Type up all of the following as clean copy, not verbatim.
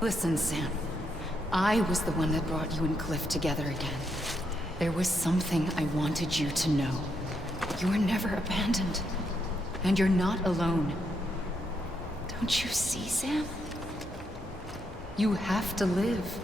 Listen, Sam. I was the one that brought you and Cliff together again. There was something I wanted you to know. You were never abandoned. And you're not alone. Don't you see, Sam? You have to live.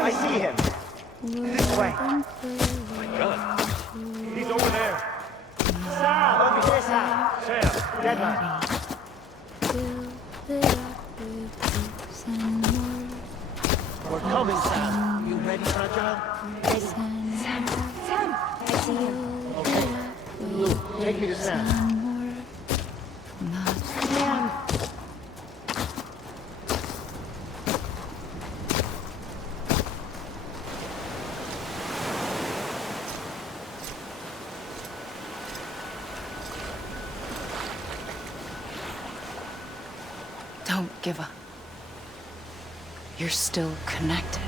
I see him. This way. My God. He's over there. Sam! Over here, Sam. Sam, deadline. We're coming, Sam. You ready, Fragile? Ready. Sam! Sam! I see you. Okay. Luke, take me to Sam. Sam! Don't give up. You're still connected.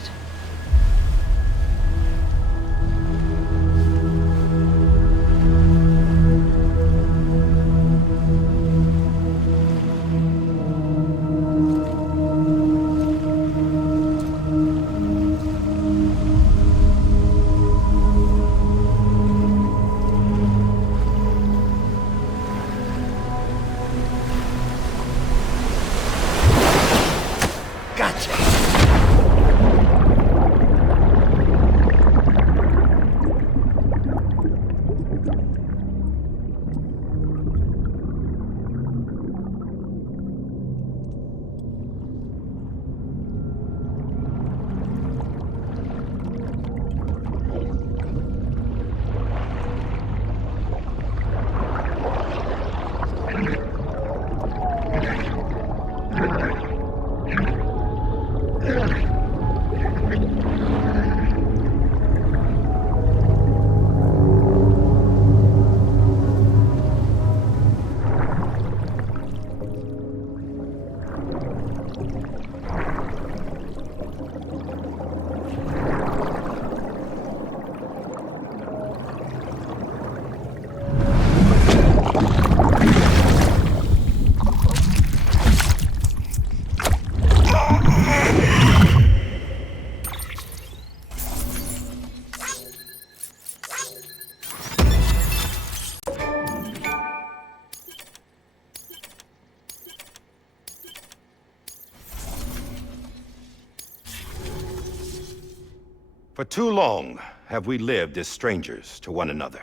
For too long have we lived as strangers to one another,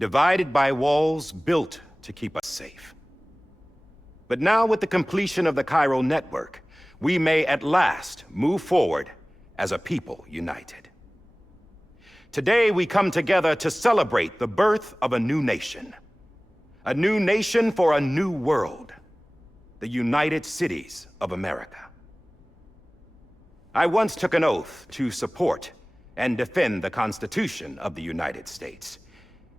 divided by walls built to keep us safe. But now, with the completion of the Cairo network, we may at last move forward as a people united. Today, we come together to celebrate the birth of a new nation for a new world, the United Cities of America. I once took an oath to support and defend the Constitution of the United States.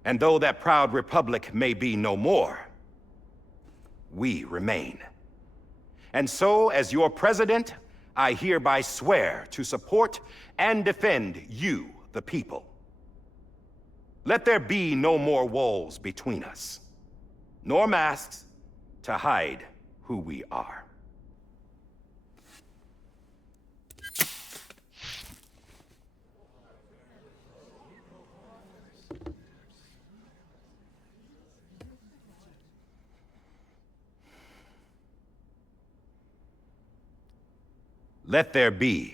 And though that proud republic may be no more, we remain. And so, as your president, I hereby swear to support and defend you, the people. Let there be no more walls between us, nor masks to hide who we are. let there be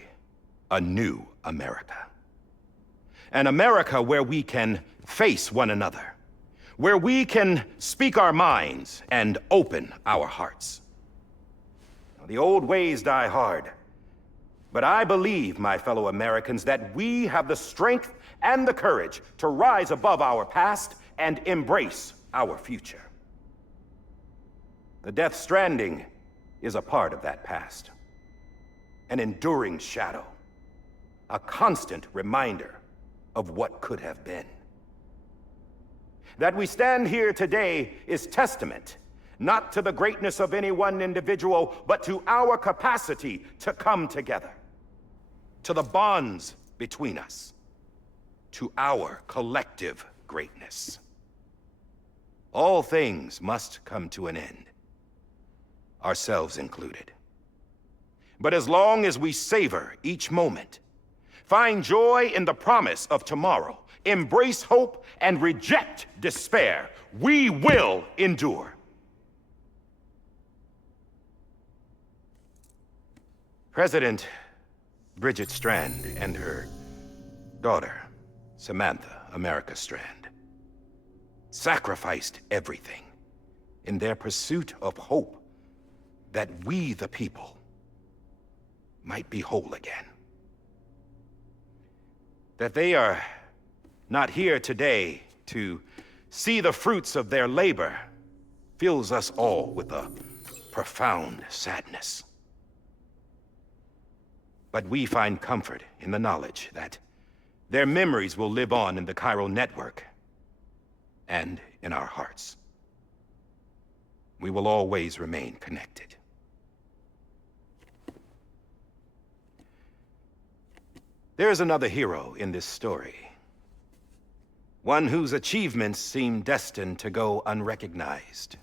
a new America. An America where we can face one another, where we can speak our minds and open our hearts. The old ways die hard, but I believe, my fellow Americans, that we have the strength and the courage to rise above our past and embrace our future. The Death Stranding is a part of that past. An enduring shadow. A constant reminder of what could have been. That we stand here today is testament, not to the greatness of any one individual, but to our capacity to come together. To the bonds between us. To our collective greatness. All things must come to an end, ourselves included. But as long as we savor each moment, find joy in the promise of tomorrow, embrace hope, and reject despair, we will endure. President Bridget Strand and her daughter, Samantha America Strand, sacrificed everything in their pursuit of hope that we, the people, might be whole again. That they are not here today to see the fruits of their labor fills us all with a profound sadness. But we find comfort in the knowledge that their memories will live on in the chiral network and in our hearts. We will always remain connected. There is another hero in this story. One whose achievements seem destined to go unrecognized.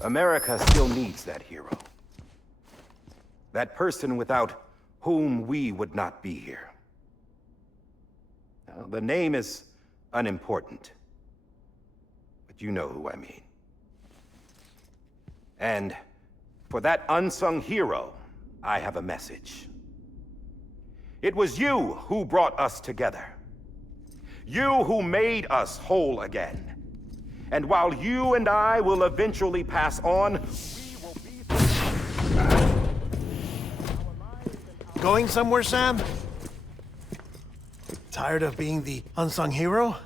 America still needs that hero. That person without whom we would not be here. Now, the name is unimportant, but you know who I mean. And for that unsung hero, I have a message. It was you who brought us together. You who made us whole again. And while you and I will eventually pass on, we will be... Going somewhere, Sam? Tired of being the unsung hero?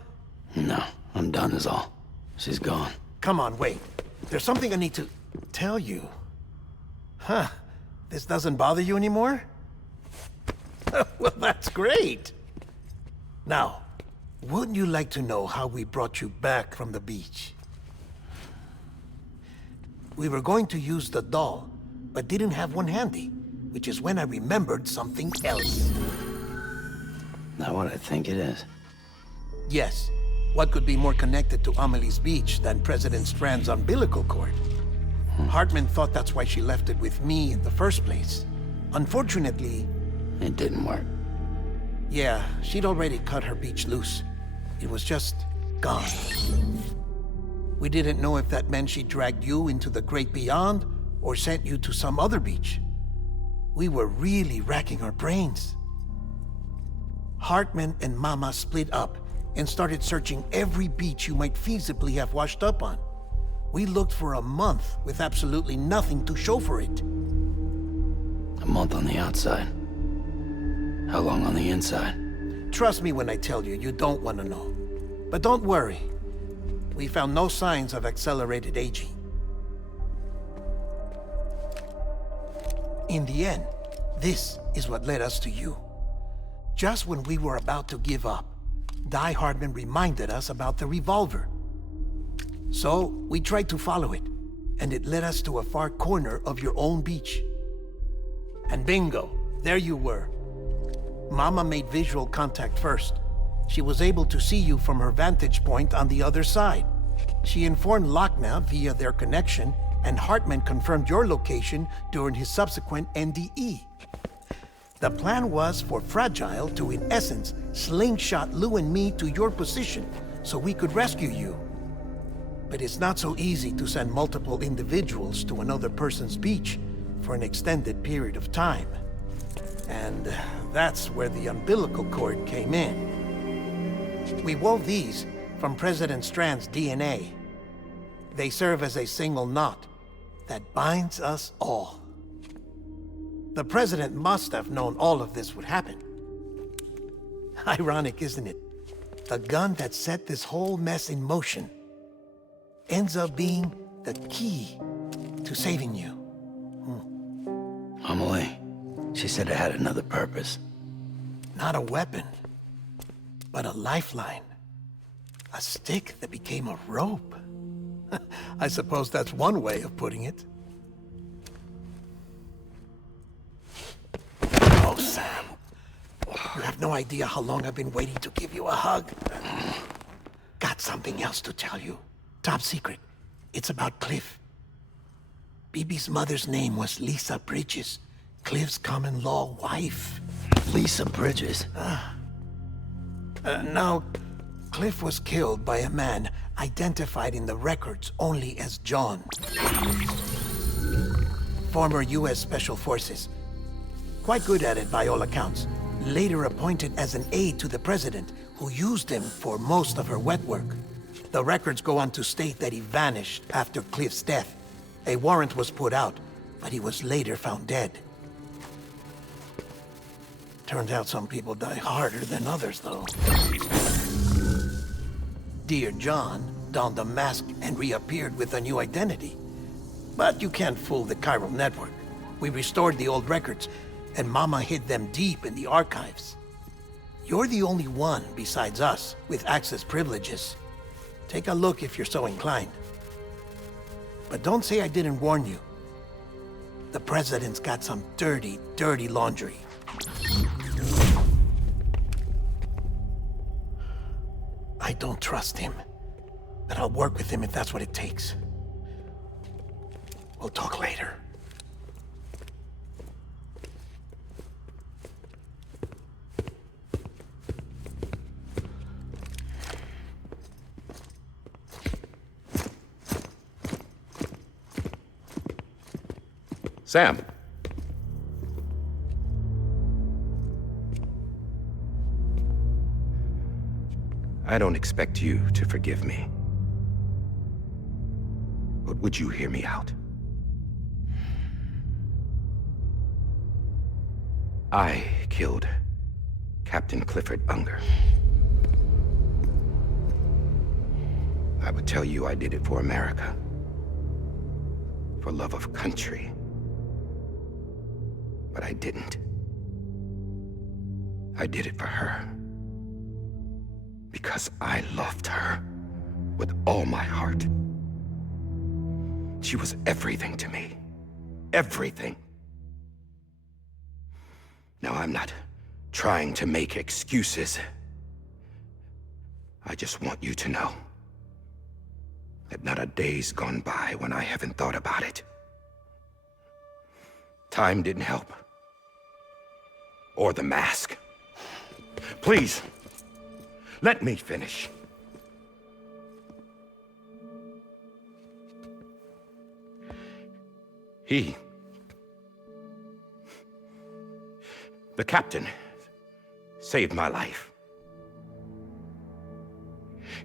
No, I'm done is all. She's gone. Come on, wait. There's something I need to tell you. Huh. This doesn't bother you anymore? Well, that's great. Now, wouldn't you like to know how we brought you back from the beach? We were going to use the doll, but didn't have one handy, which is when I remembered something else. Not what I think it is. Yes. What could be more connected to Amelie's beach than President Strand's umbilical cord? Hartman thought that's why she left it with me in the first place. Unfortunately... It didn't work. Yeah, she'd already cut her beach loose. It was just gone. We didn't know if that meant she dragged you into the great beyond or sent you to some other beach. We were really racking our brains. Hartman and Mama split up and started searching every beach you might feasibly have washed up on. We looked for a month with absolutely nothing to show for it. A month on the outside. How long on the inside? Trust me when I tell you, you don't want to know. But don't worry. We found no signs of accelerated aging. In the end, this is what led us to you. Just when we were about to give up, Die Hardman reminded us about the revolver. So, we tried to follow it, and it led us to a far corner of your own beach. And bingo, there you were. Mama made visual contact first. She was able to see you from her vantage point on the other side. She informed Lochna via their connection, and Hartman confirmed your location during his subsequent NDE. The plan was for Fragile to, in essence, slingshot Lou and me to your position so we could rescue you. But it's not so easy to send multiple individuals to another person's beach, for an extended period of time. And that's where the umbilical cord came in. We wove these from President Strand's DNA. They serve as a single knot that binds us all. The President must have known all of this would happen. Ironic, isn't it? The gun that set this whole mess in motion ends up being the key to saving you. Amelie, she said it had another purpose. Not a weapon, but a lifeline. A stick that became a rope. I suppose that's one way of putting it. Oh, Sam. You have no idea how long I've been waiting to give you a hug. Got something else to tell you. Top secret. It's about Cliff. Bibi's mother's name was Lisa Bridges, Cliff's common-law wife. Lisa Bridges? Now, Cliff was killed by a man identified in the records only as John. Former U.S. Special Forces. Quite good at it by all accounts. Later appointed as an aide to the president, who used him for most of her wet work. The records go on to state that he vanished after Cliff's death. A warrant was put out, but he was later found dead. Turns out some people die harder than others, though. Dear John donned a mask and reappeared with a new identity. But you can't fool the chiral network. We restored the old records, and Mama hid them deep in the archives. You're the only one besides us with access privileges. Take a look if you're so inclined. But don't say I didn't warn you. The president's got some dirty, dirty laundry. I don't trust him, but I'll work with him if that's what it takes. We'll talk later. Sam. I don't expect you to forgive me. But would you hear me out? I killed Captain Clifford Unger. I would tell you I did it for America. For love of country. But I didn't. I did it for her. Because I loved her with all my heart. She was everything to me. Everything. Now, I'm not trying to make excuses. I just want you to know that not a day's gone by when I haven't thought about it. Time didn't help. Or the mask. Please, let me finish. The captain, saved my life.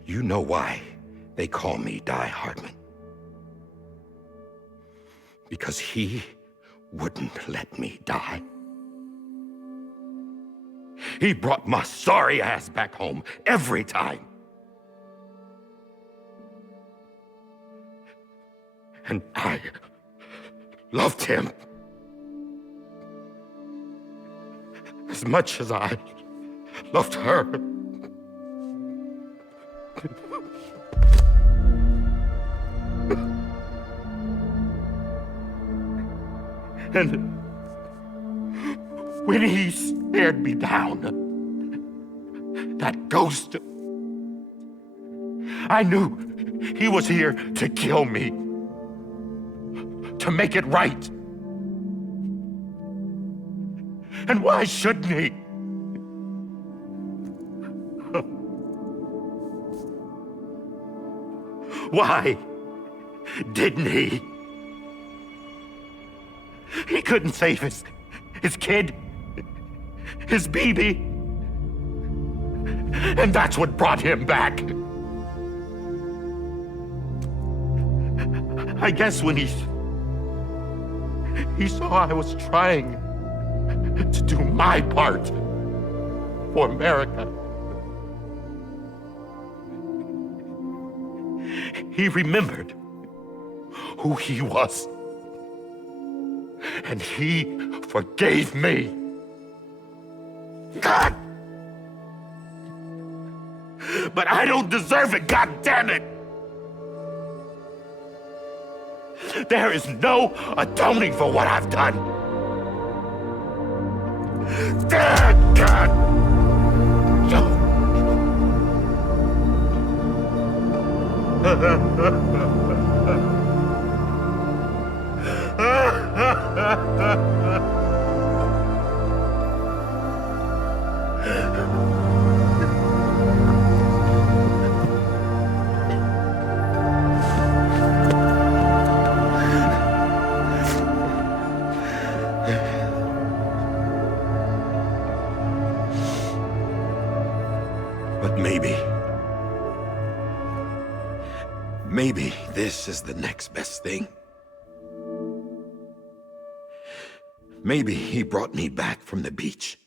You know why they call me Die Hardman. Because he wouldn't let me die. He brought my sorry ass back home every time. And I loved him as much as I loved her. And when he stared me down, that ghost, I knew he was here to kill me, to make it right. And why shouldn't he? Why didn't he? couldn't save his kid, his baby. And that's what brought him back. I guess when he saw I was trying to do my part for America, he remembered who he was. And he forgave me. God! But I don't deserve it, God damn it! There is no atoning for what I've done. God! But maybe this is the next best thing. Maybe he brought me back from the beach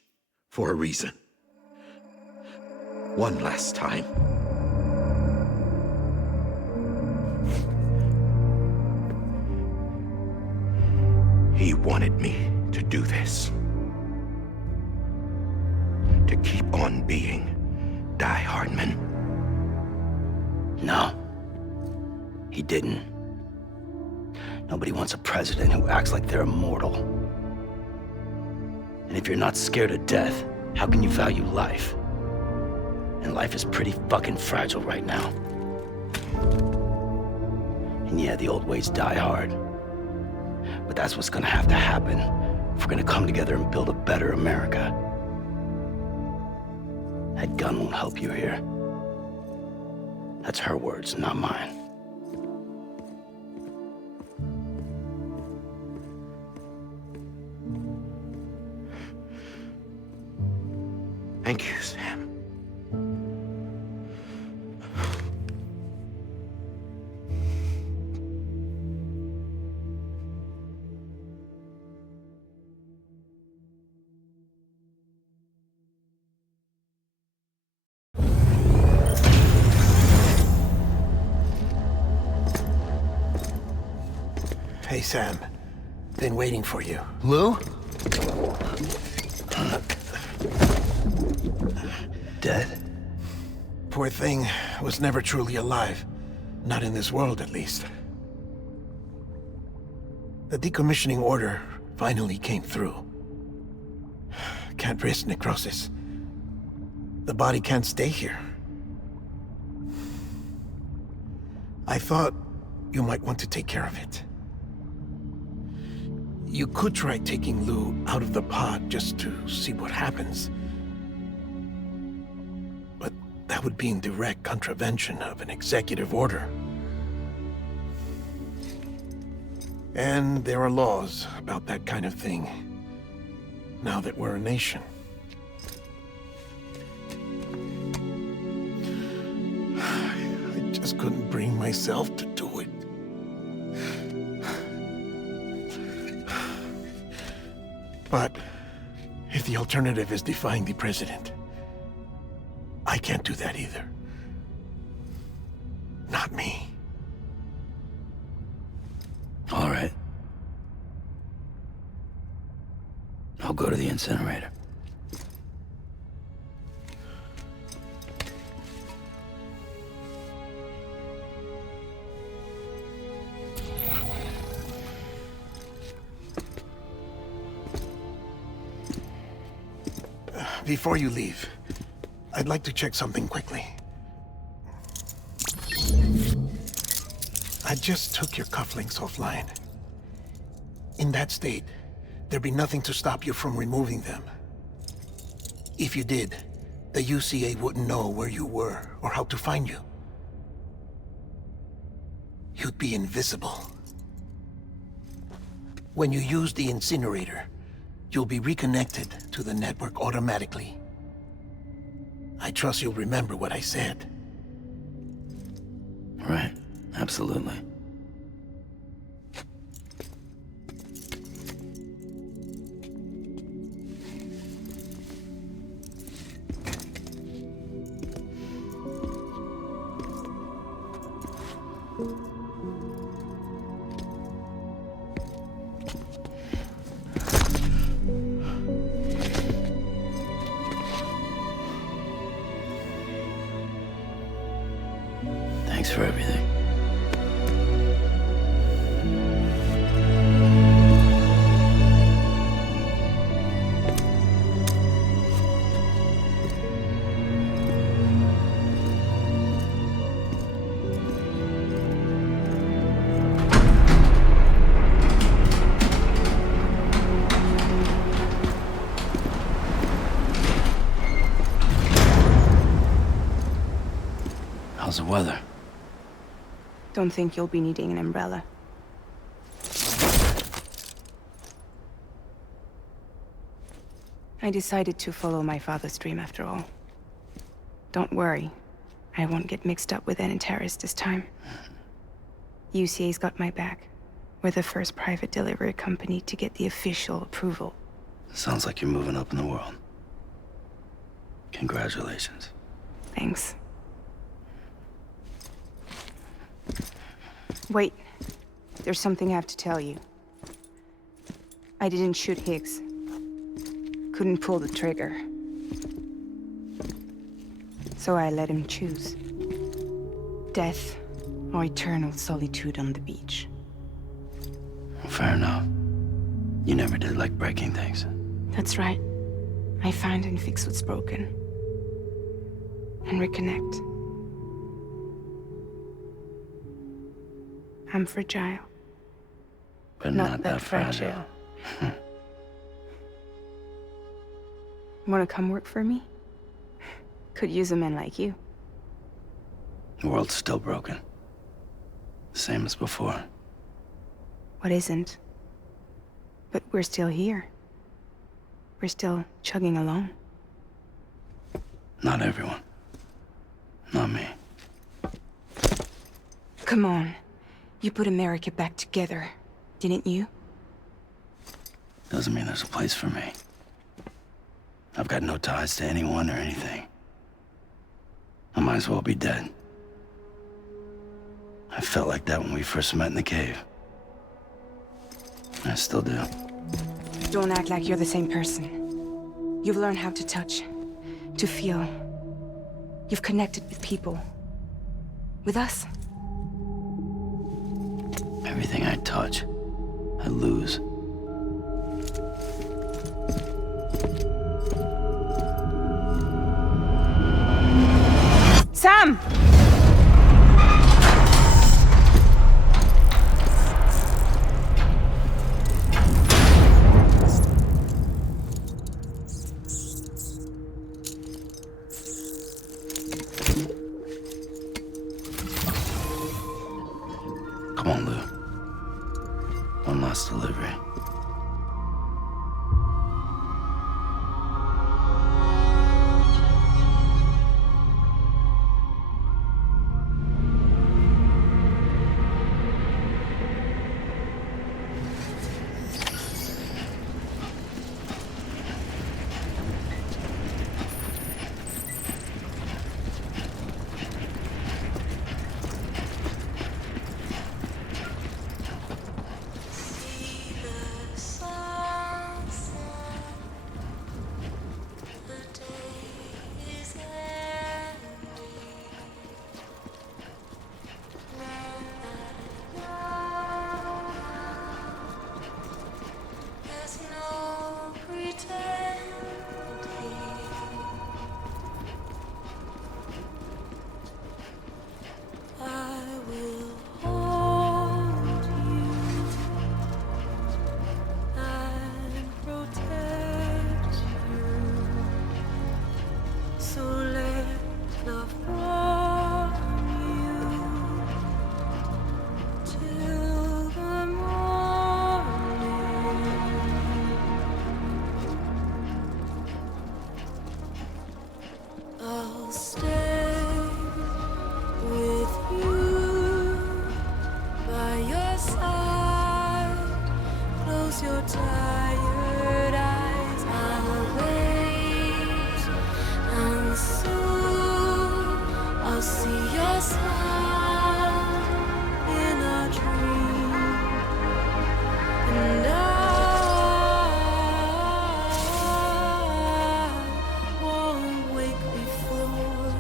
for a reason. One last time. He wanted me to do this. To keep on being Die Hardman. No. He didn't. Nobody wants a president who acts like they're immortal. And if you're not scared of death, how can you value life? And life is pretty fucking fragile right now. And yeah, the old ways die hard. But that's what's gonna have to happen if we're gonna come together and build a better America. That gun won't help you here. That's her words, not mine. Thank you, Sam. Hey, Sam. Been waiting for you. Lou? Dead? Poor thing was never truly alive. Not in this world, at least. The decommissioning order finally came through. Can't risk necrosis. The body can't stay here. I thought you might want to take care of it. You could try taking Lou out of the pod just to see what happens. But that would be in direct contravention of an executive order. And there are laws about that kind of thing, now that we're a nation. I just couldn't bring myself to do it. But if the alternative is defying the president, I can't do that either. Not me. All right. I'll go to the incinerator. Before you leave, I'd like to check something quickly. I just took your cufflinks offline. In that state, there'd be nothing to stop you from removing them. If you did, the UCA wouldn't know where you were or how to find you. You'd be invisible. When you use the incinerator, you'll be reconnected to the network automatically. I trust you'll remember what I said. Right. Absolutely. Thanks for everything. How's the weather? Don't think you'll be needing an umbrella. I decided to follow my father's dream after all. Don't worry. I won't get mixed up with any terrorists this time. UCA's got my back. We're the first private delivery company to get the official approval. Sounds like you're moving up in the world. Congratulations. Thanks. Wait. There's something I have to tell you. I didn't shoot Higgs. Couldn't pull the trigger. So I let him choose. Death or eternal solitude on the beach. Fair enough. You never did like breaking things. That's right. I find and fix what's broken. And reconnect. I'm fragile. But not that fragile. Wanna come work for me? Could use a man like you. The world's still broken. Same as before. What isn't? But we're still here. We're still chugging along. Not everyone. Not me. Come on. You put America back together, didn't you? Doesn't mean there's a place for me. I've got no ties to anyone or anything. I might as well be dead. I felt like that when we first met in the cave. I still do. Don't act like you're the same person. You've learned how to touch, to feel. You've connected with people. With us. Everything I touch, I lose. Sam! Come on, Lou. One last delivery. I'll stay with you by your side. Close your tired eyes. I'll wait, and soon I'll see your smile in a dream, and I won't wake before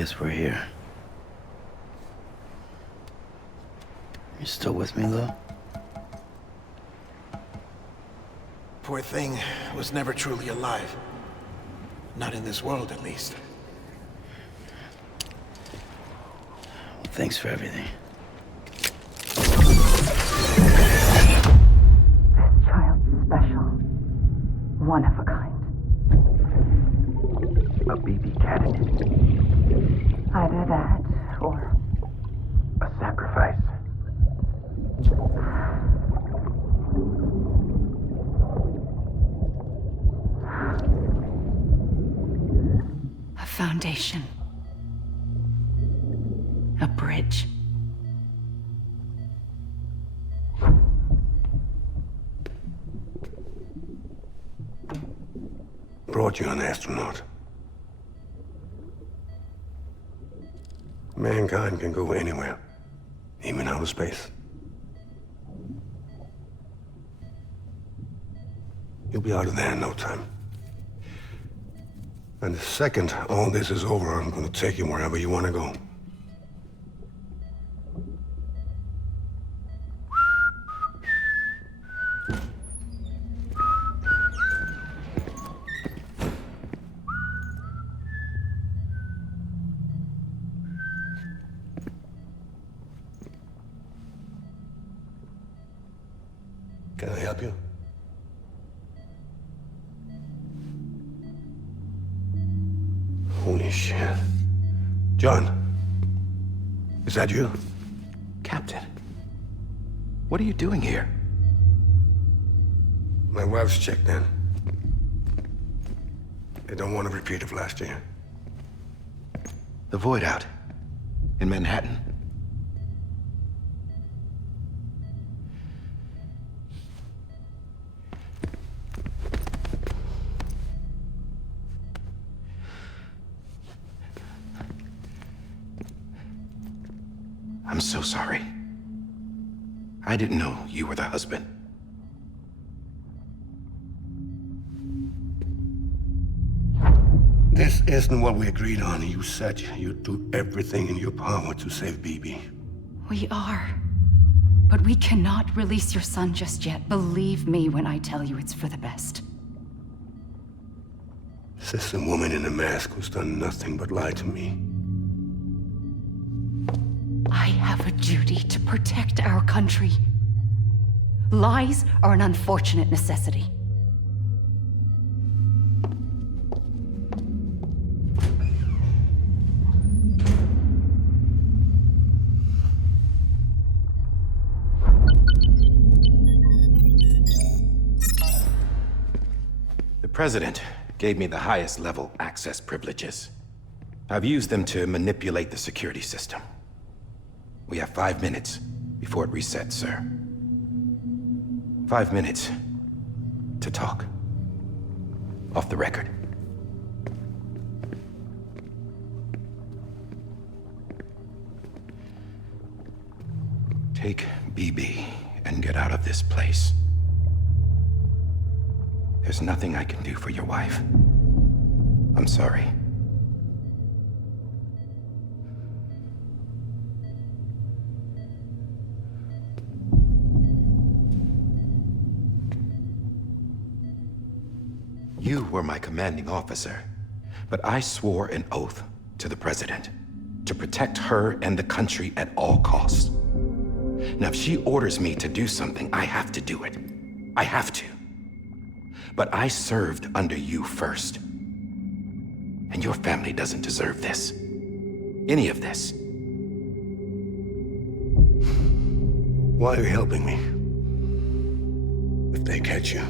guess we're here. You still with me, though? Poor thing was never truly alive. Not in this world, at least. Well, thanks for everything. Child's special. One of a kind. A BB candidate. Either that, or A sacrifice. a foundation. A bridge. Brought you an astronaut. Mankind can go anywhere, even outer space. You'll be out of there in no time. And the second all this is over, I'm gonna take you wherever you wanna go. Can I help you? Holy shit. John, is that you? Captain, what are you doing here? My wife's checked in. They don't want a repeat of last year. The Void Out in Manhattan. I'm so sorry. I didn't know you were the husband. This isn't what we agreed on. You said you'd do everything in your power to save BB. We are. But we cannot release your son just yet. Believe me when I tell you it's for the best. This is a woman in a mask who's done nothing but lie to me. I have a duty to protect our country. Lies are an unfortunate necessity. The President gave me the highest level access privileges. I've used them to manipulate the security system. We have 5 minutes before it resets, sir. 5 minutes to talk. Off the record. Take BB and get out of this place. There's nothing I can do for your wife. I'm sorry. You were my commanding officer, but I swore an oath to the President to protect her and the country at all costs. Now, if she orders me to do something, I have to do it. I have to. But I served under you first. And your family doesn't deserve this. Any of this. Why are you helping me? If they catch you.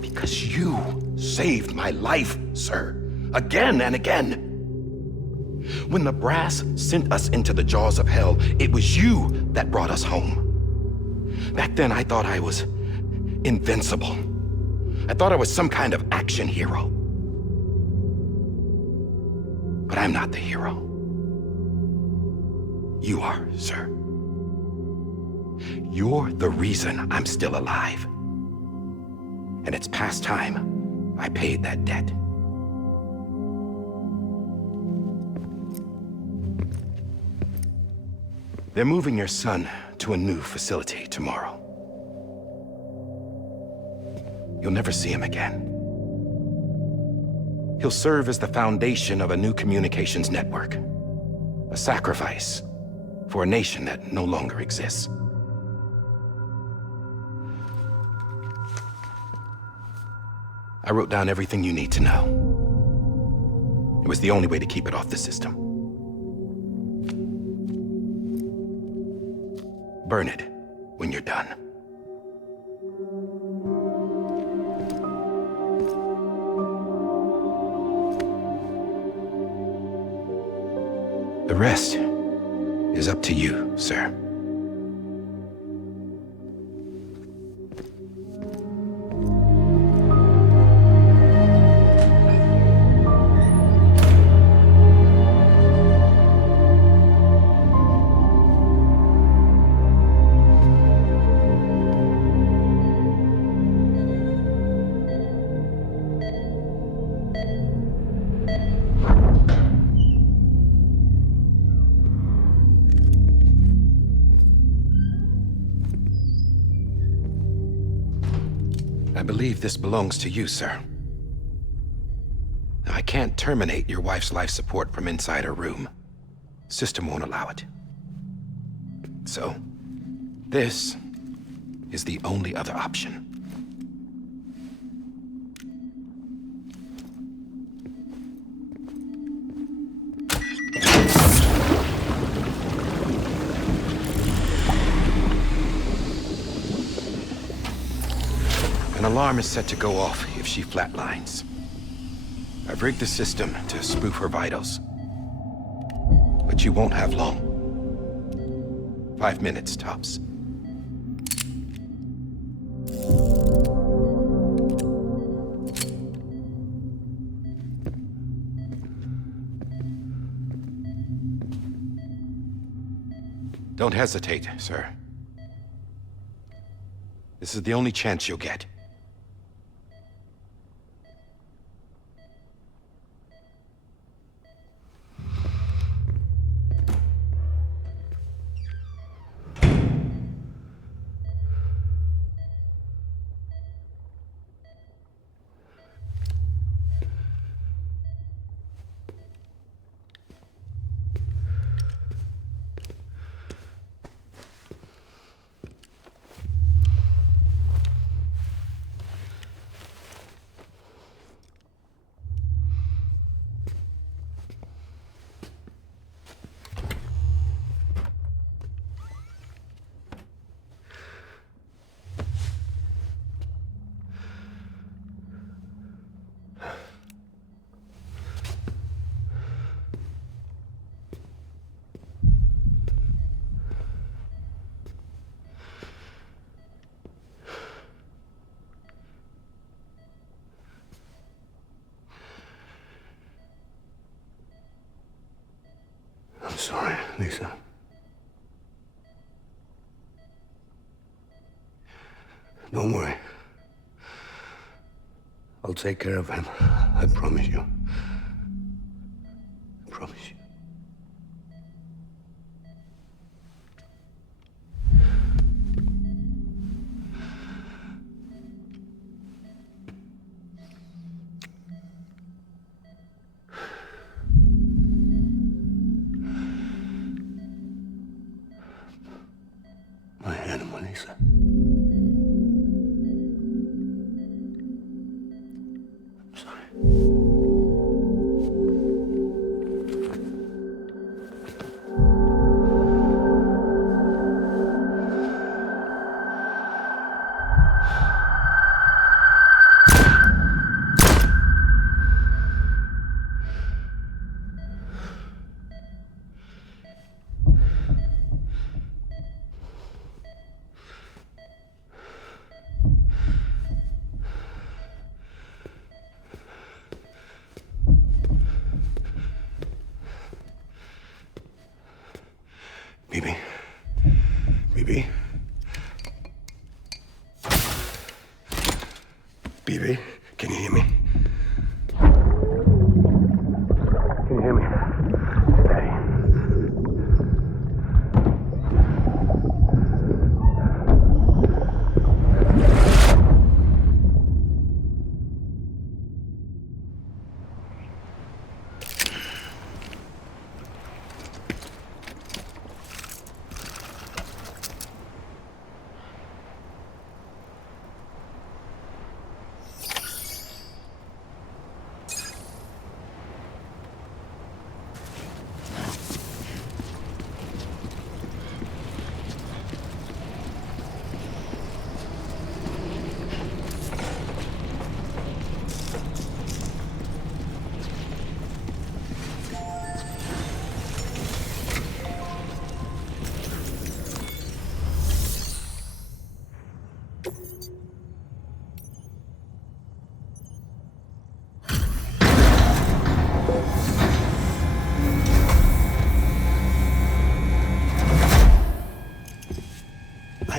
Because you saved my life, sir. Again and again. When the brass sent us into the jaws of hell, it was you that brought us home. Back then, I thought I was invincible. I thought I was some kind of action hero. But I'm not the hero. You are, sir. You're the reason I'm still alive. And it's past time I paid that debt. They're moving your son to a new facility tomorrow. You'll never see him again. He'll serve as the foundation of a new communications network. A sacrifice for a nation that no longer exists. I wrote down everything you need to know. It was the only way to keep it off the system. Burn it when you're done. The rest is up to you, sir. I believe this belongs to you, sir. I can't terminate your wife's life support from inside her room. System won't allow it. So, this is the only other option. An alarm is set to go off if she flatlines. I've rigged the system to spoof her vitals. But you won't have long. 5 minutes, tops. Don't hesitate, sir. This is the only chance you'll get. I'm sorry, Lisa. Don't worry. I'll take care of him. I promise you. I promise you. My animal, Lisa. I'm sorry.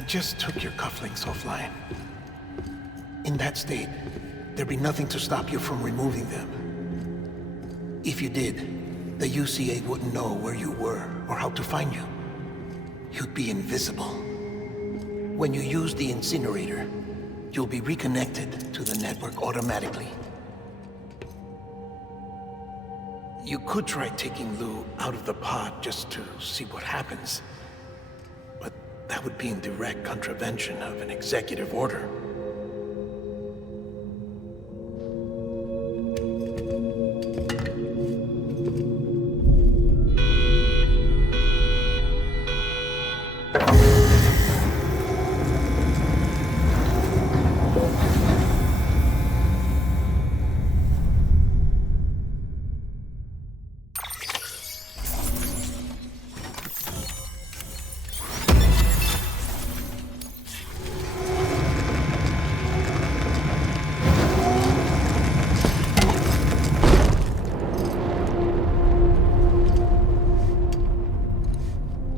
just took your cufflinks offline. In that state, there'd be nothing to stop you from removing them. If you did, the UCA wouldn't know where you were or how to find you. You'd be invisible. When you use the incinerator, you'll be reconnected to the network automatically. You could try taking Lou out of the pod just to see what happens. But that would be in direct contravention of an executive order.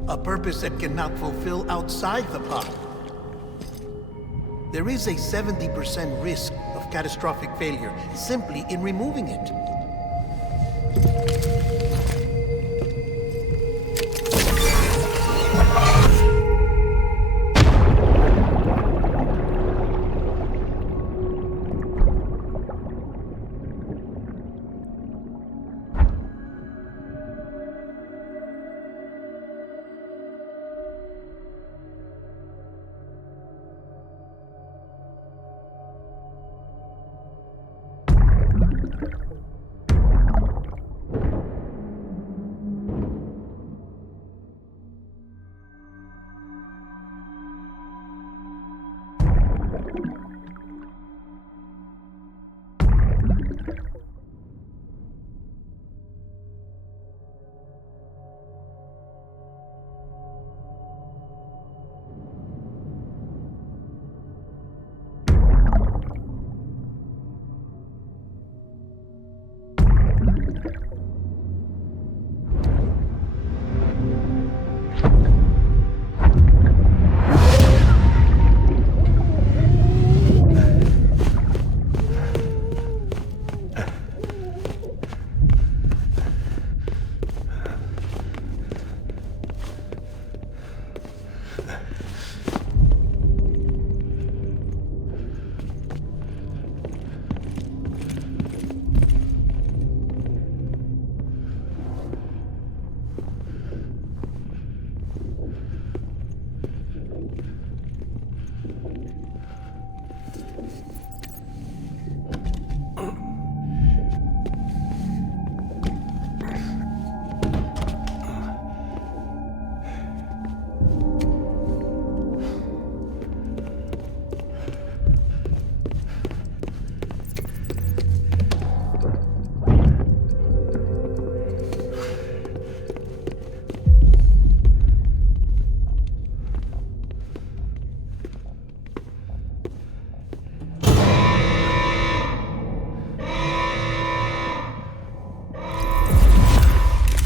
A purpose that cannot fulfill outside the pod. There is a 70% risk of catastrophic failure simply in removing it.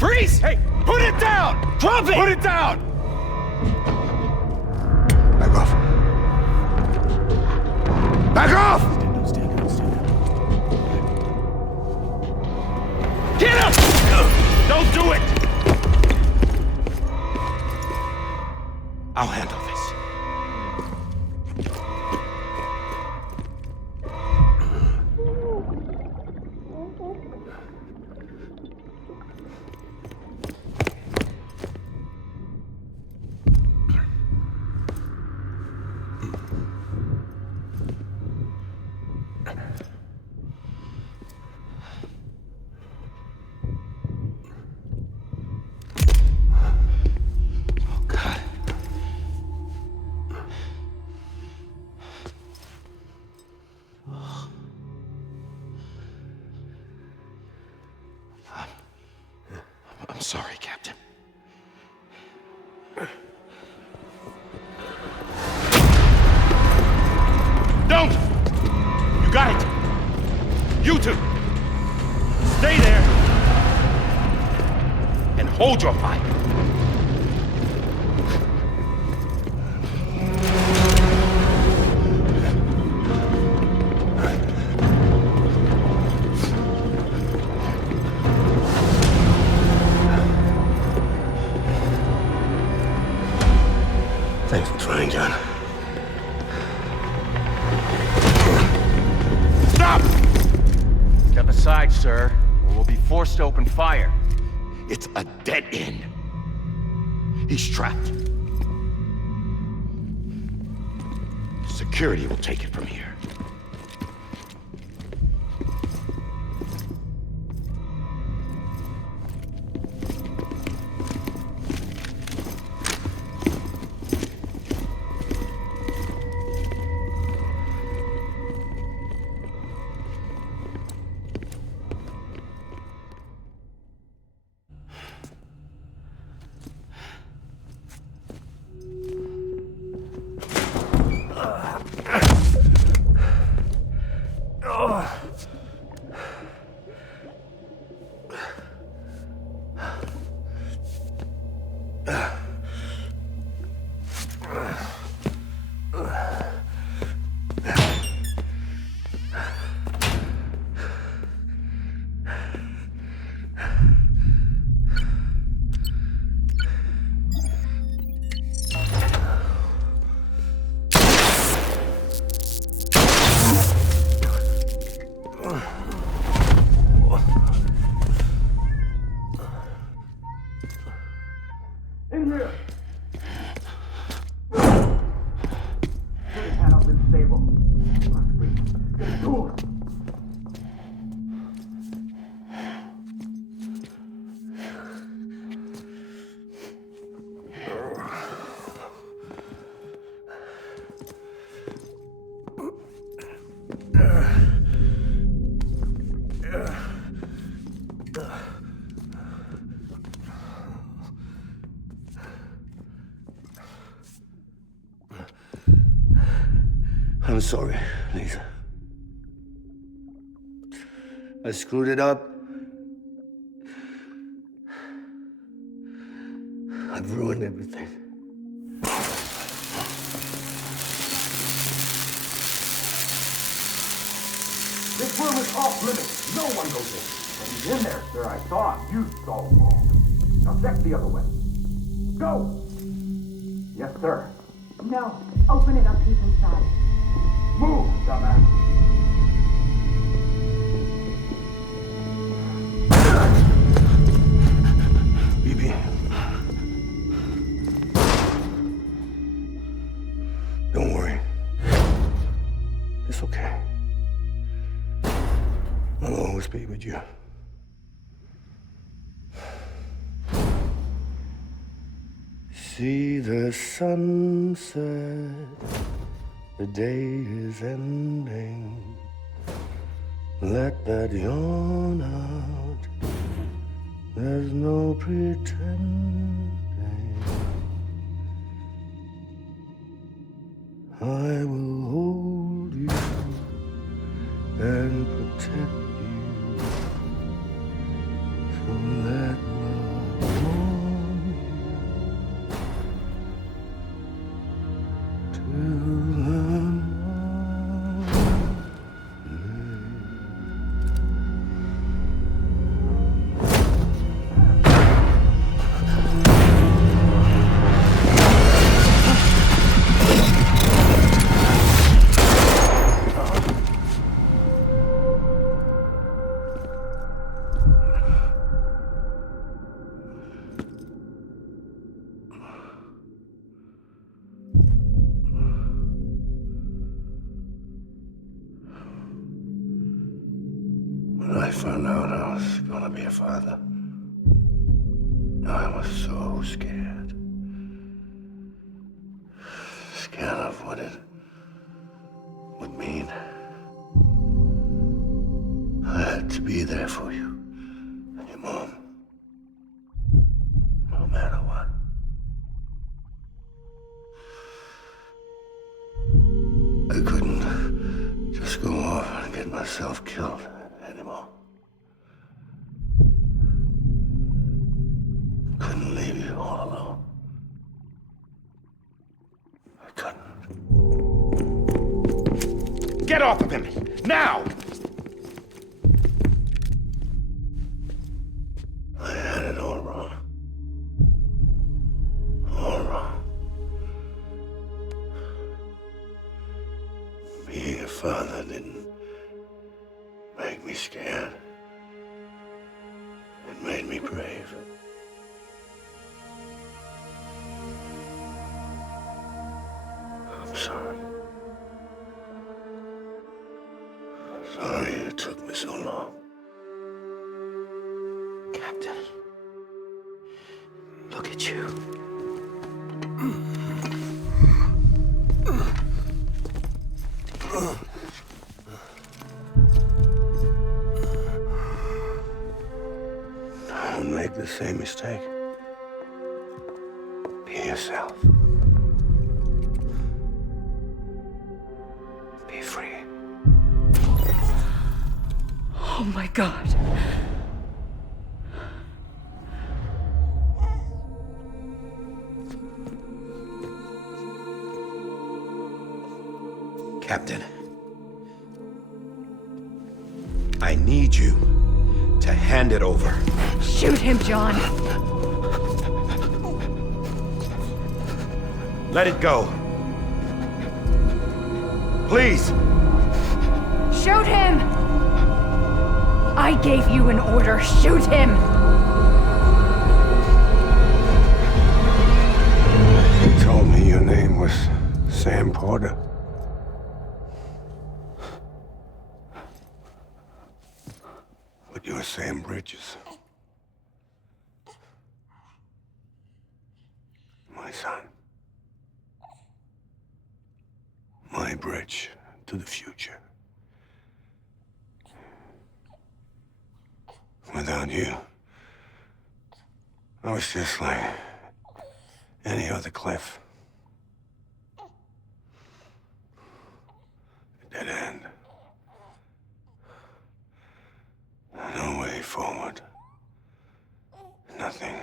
Freeze! Hey, put it down! Drop it! Put it down! Back off. Back off! Get him! Don't do it! I'll handle this. I'm sorry, Captain. Don't! You got it! You two! Stay there! And hold your fire! inside, sir, or we'll be forced to open fire. It's a dead end. He's trapped. Security will take it from here. I'm sorry, Lisa. I screwed it up. I've ruined everything. This room is off limits. No one goes in. But he's in there, sir. I saw him. You saw him all. Now check the other way. Go! Yes, sir. No. Open it up. He's inside. Move, dumbass. BB. Don't worry. It's okay. I'll always be with you. See the sunset, the day is ending. Let that yawn out, there's no pretending. I will hold you and protect you. So let love warm you till the morning. When I found out I was gonna be a father, I was so scared. Scared of what it would mean. I had to be there for you and your mom, no matter what. I couldn't just go off and get myself killed anymore. Couldn't leave you all alone. I couldn't. Get off of him! Now! I had it all wrong. All wrong. Being a father didn't make me scared. me brave. I'm sorry. Sorry it took me so long. Captain, look at you. Don't make the same mistake. Be yourself. Be free. Oh my God. Captain, I need you to hand it over. Shoot him, John. Let it go. Please. Shoot him! I gave you an order. Shoot him! You told me your name was Sam Porter. But you're Sam Bridges. My son. My bridge to the future. Without you, I was just like any other Cliff. A dead end. No way forward. Nothing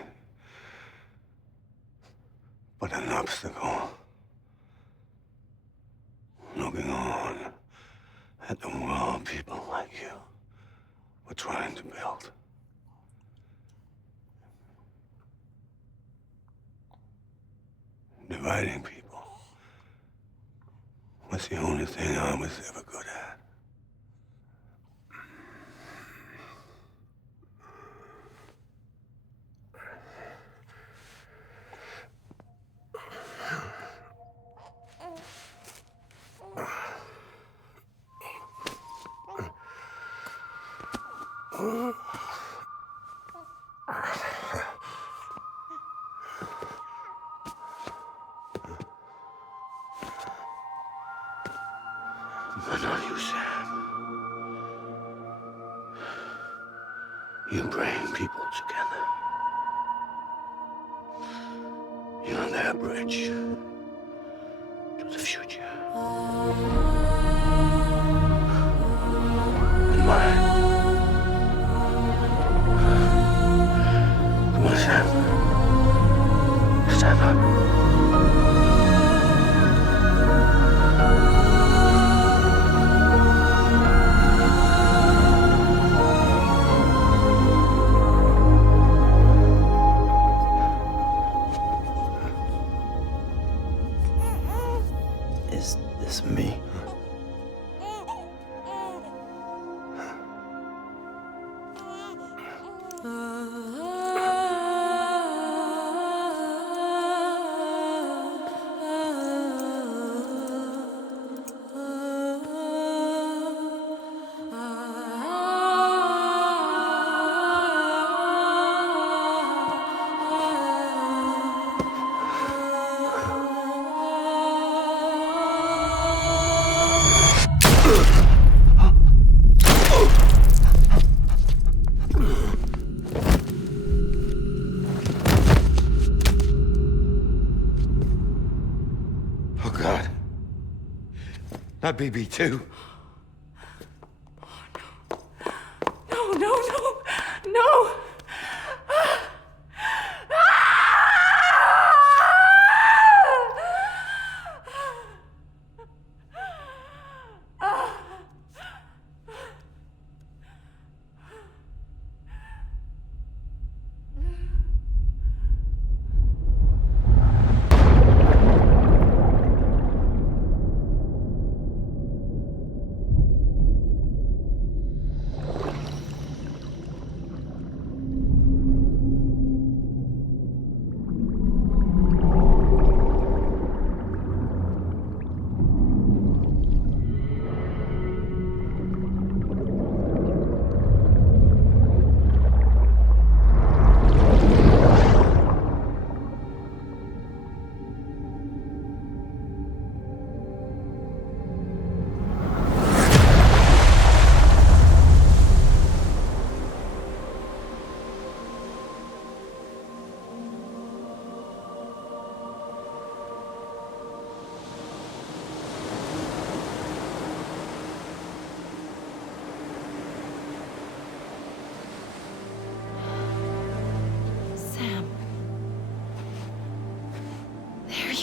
but an obstacle. Looking on at the world people like you were trying to build. Dividing people was the only thing I was ever good at. But not you, Sam. You bring people together. You're their bridge to the future. And mine. Come on, Sam. Stand up. Is this me? Oh, God. Not BB2. No, no, no, no!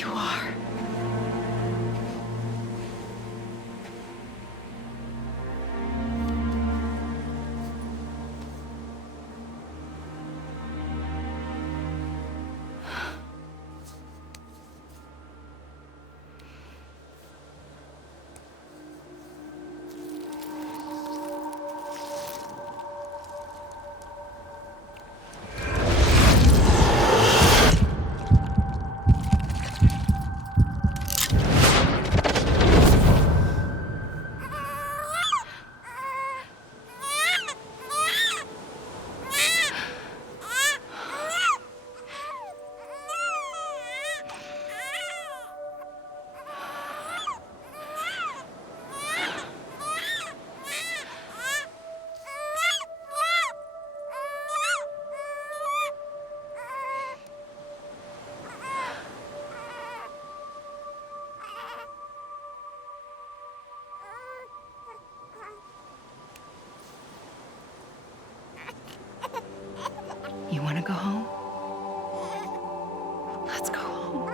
you are. You want to go home? Let's go home.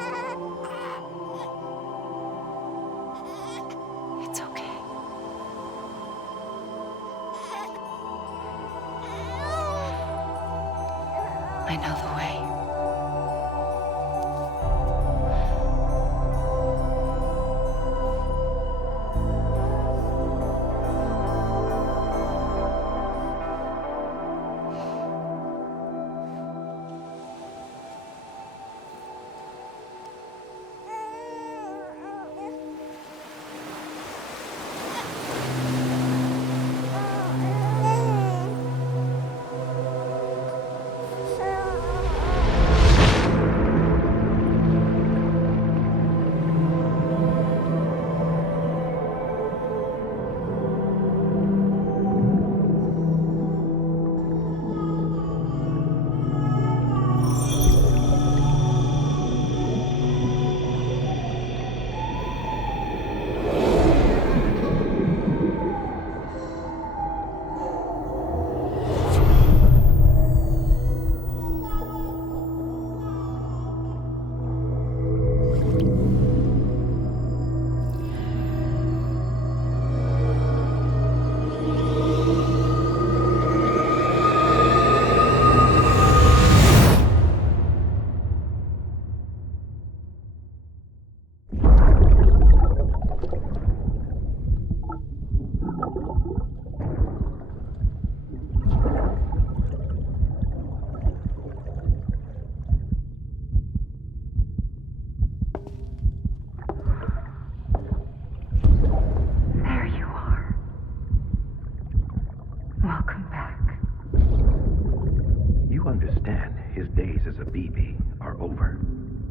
It's okay. I know the way. There you are. Welcome back. You understand his days as a BB are over,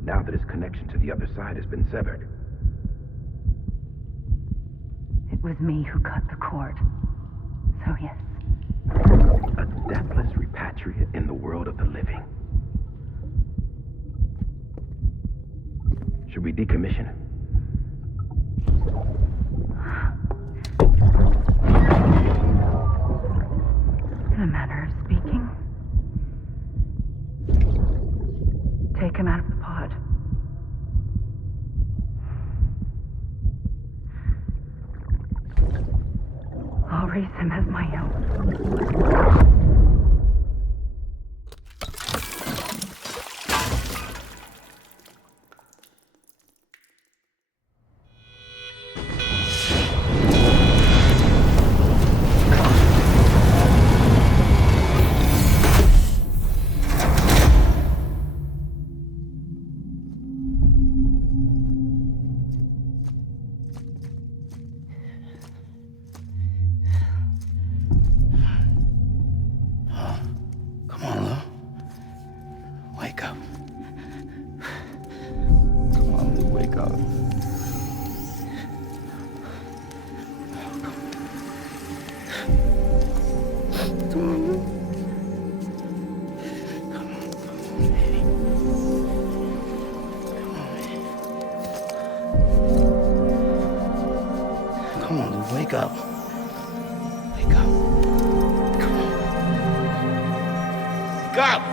now that his connection to the other side has been severed. It was me who cut the cord. So yes. A deathless repatriate in the world of the living. Should we decommission him? In a manner of speaking. Take him out of the pod. I'll raise him as my own. Come on, Lou, wake up. Wake up. Come on. Wake up!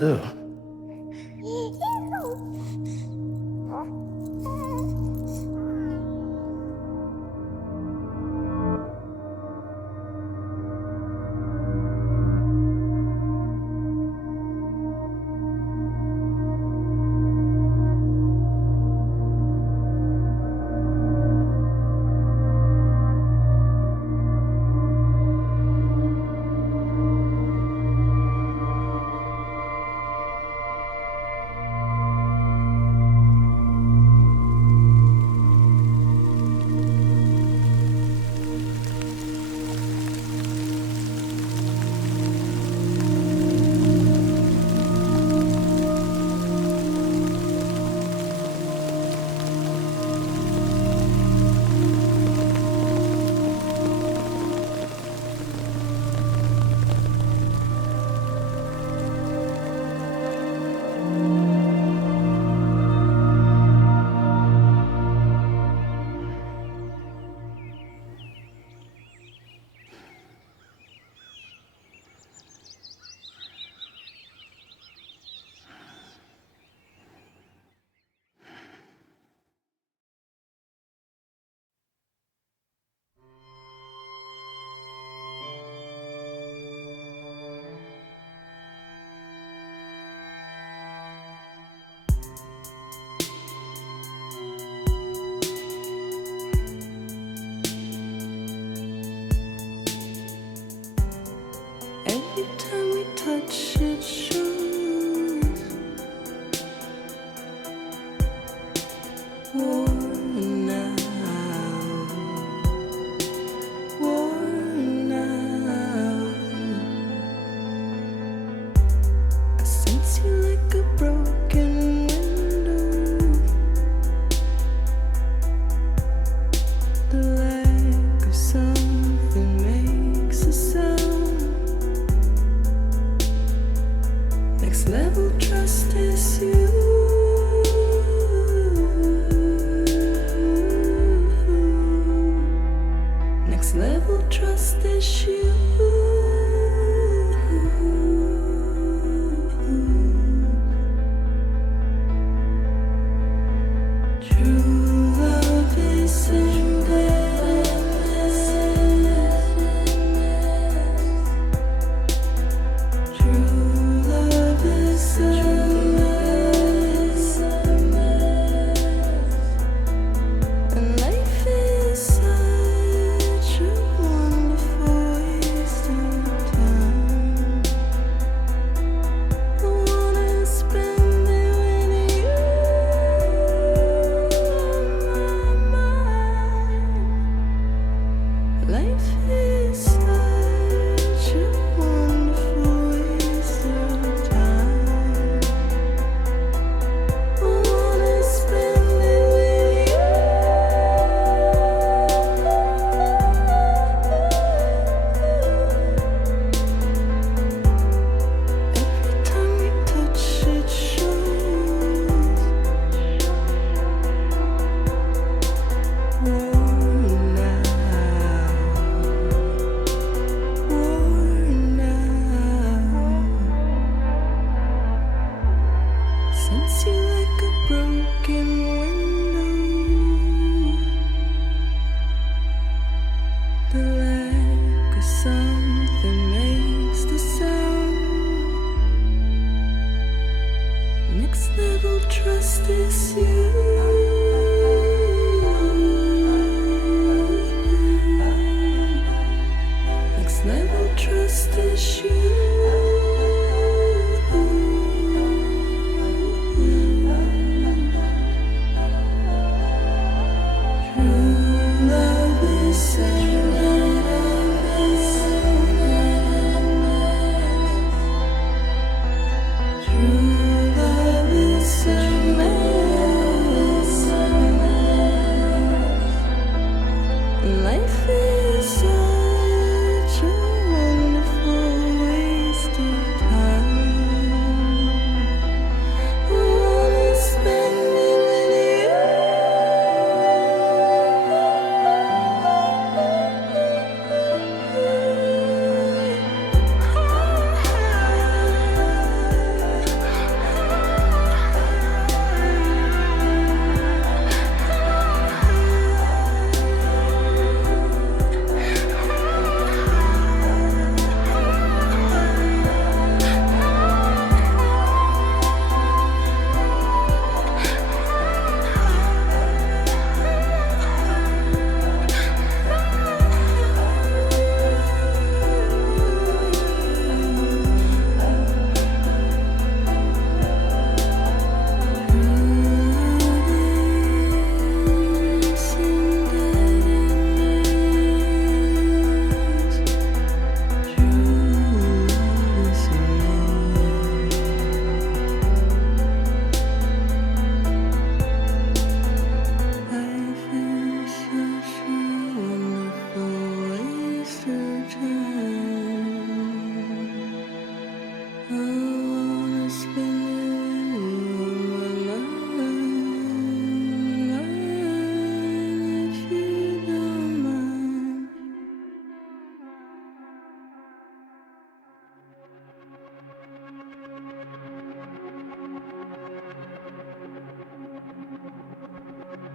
Lou. Every time we touch it shows worn out, worn out. I sense you like a broken window. The lack of something makes a sound. Next level trust is you. Next level trust is you. True love is endless. True love is endless. And life is such a wonderful waste of time. I wanna spend it with you on my mind. Life is such a wonderful waste of time. I wanna spend it with you. Every time we touch it shows worn out, worn out. Sense you like a broken window. The lack of something makes the sound. Next level trust is you. Next level trust is you. True love is endless. True love is endless.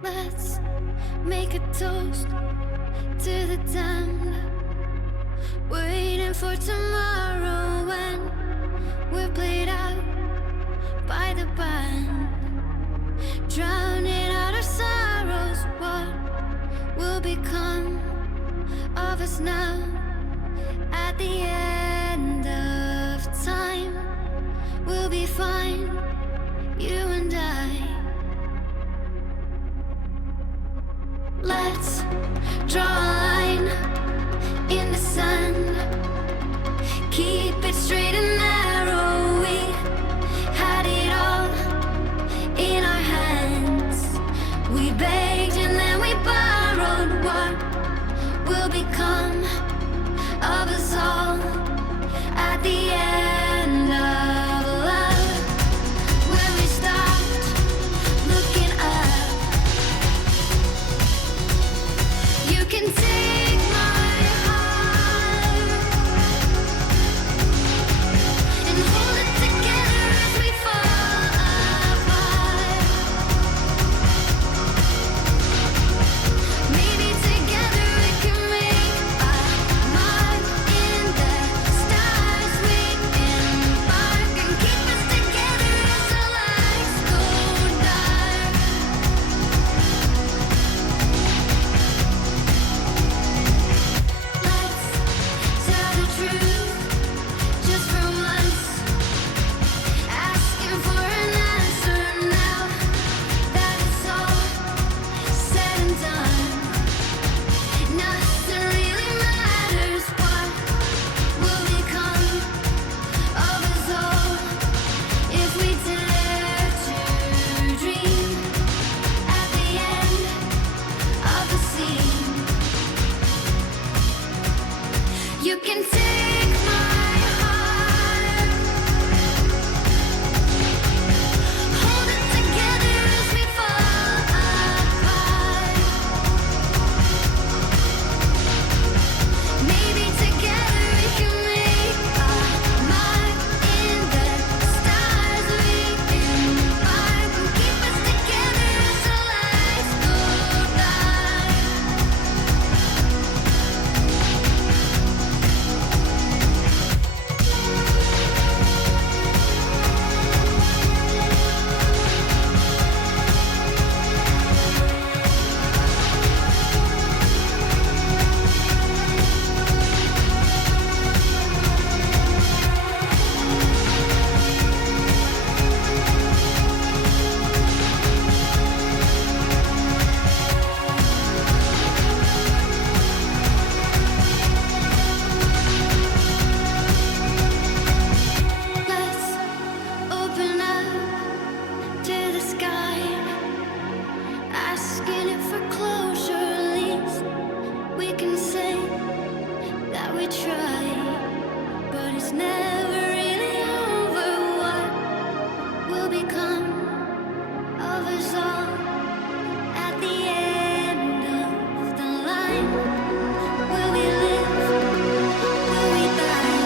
Let's make a toast to the damned, waiting for tomorrow when we're played out by the band, drowning out our sorrows. What will become of us now at the end of time? We'll be fine, you and I. Let's draw a line in the sand, keep it straight and narrow. We had it all in our hands. We begged and then we borrowed. What will become of us all at the end of love? When we stopped looking up, you can take my heart and hold it together as we fall apart. Maybe together we can make a mark in the stars. We embark and keep us together as the lights go dark. Let's tell the truth just for once, asking for an answer now that it's all said and done. Nothing really matters. What will become of us all if we dare to dream at the end of the scene? You can take my heart, hold it together as we fall apart. Maybe together we can make a mark in the stars. We embark and keep us together as the lights go dark. Let's open up to the sky, asking it for closure. At least we can say that we tried, but it's never really over. What will become of us all at the end of the line? Will we live? Will we die?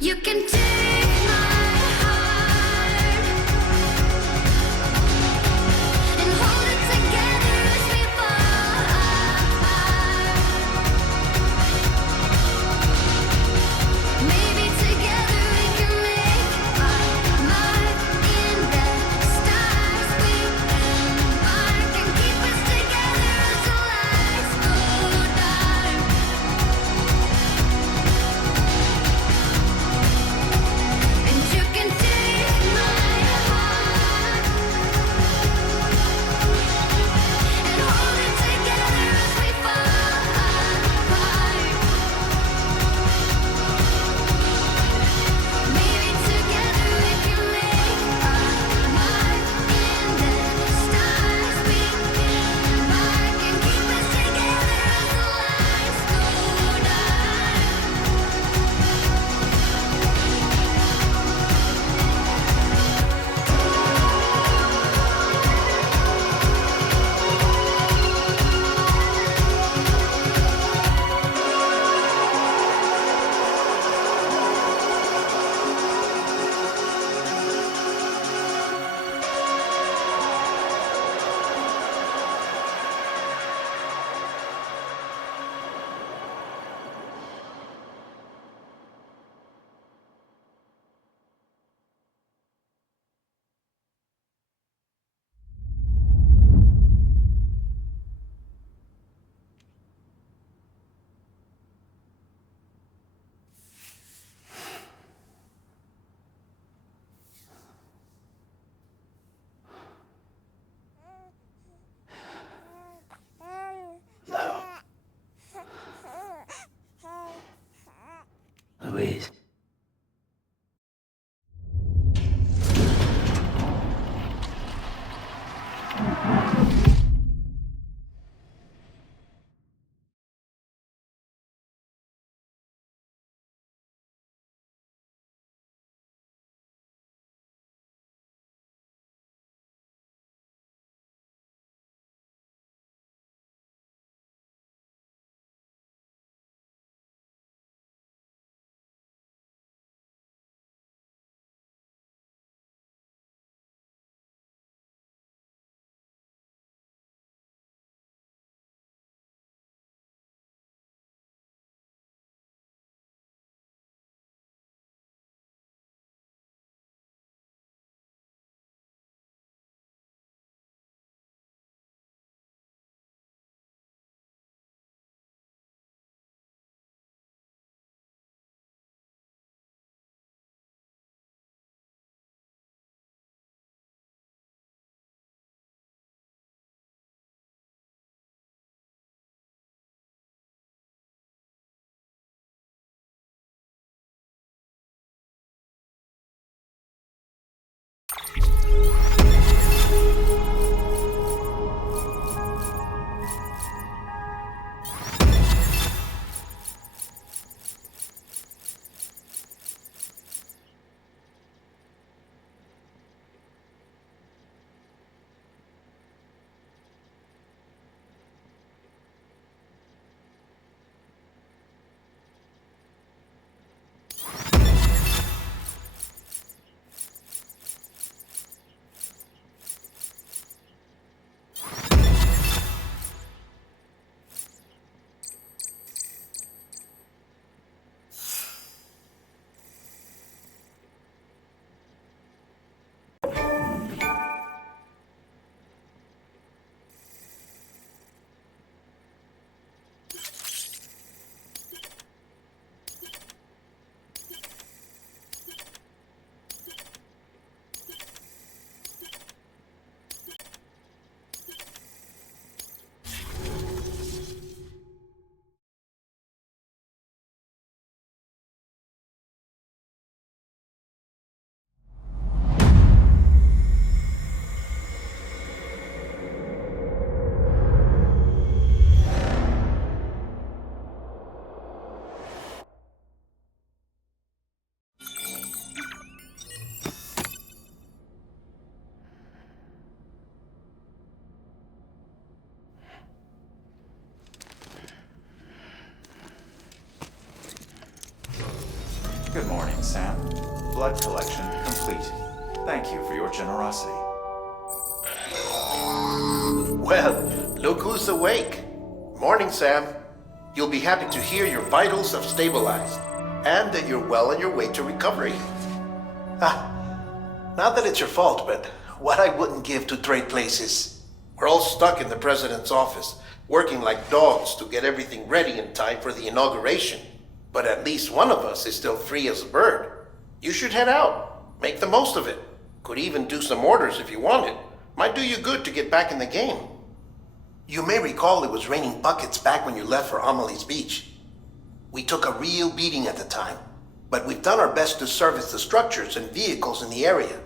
You can take my heart and hold it together as we fall apart. Maybe together we can make a mark in the stars. We embark and keep us together as the lights go dark. Good morning, Sam. Blood collection complete. Thank you for your generosity. Well, look who's awake. Morning, Sam. You'll be happy to hear your vitals have stabilized, and that you're well on your way to recovery. Not that it's your fault, but what I wouldn't give to trade places. We're all stuck in the president's office, working like dogs to get everything ready in time for the inauguration. But at least one of us is still free as a bird. You should head out. Make the most of it. Could even do some orders if you wanted. Might do you good to get back in the game. You may recall it was raining buckets back when you left for Amelie's Beach. We took a real beating at the time, but we've done our best to service the structures and vehicles in the area.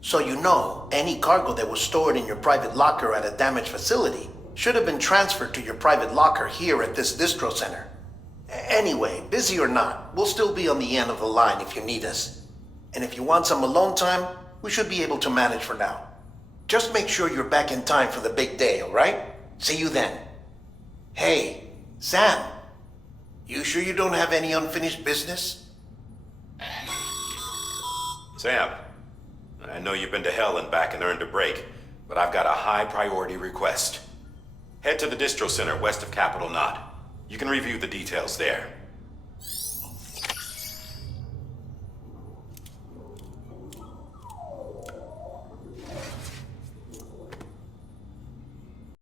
So you know, any cargo that was stored in your private locker at a damaged facility should have been transferred to your private locker here at this distro center. Anyway, busy or not, we'll still be on the end of the line if you need us. And if you want some alone time, we should be able to manage for now. Just make sure you're back in time for the big day, all right? See you then. Hey, Sam, you sure you don't have any unfinished business? Sam, I know you've been to hell and back and earned a break, but I've got a high priority request. Head to the distro center west of Capitol Knot. You can review the details there.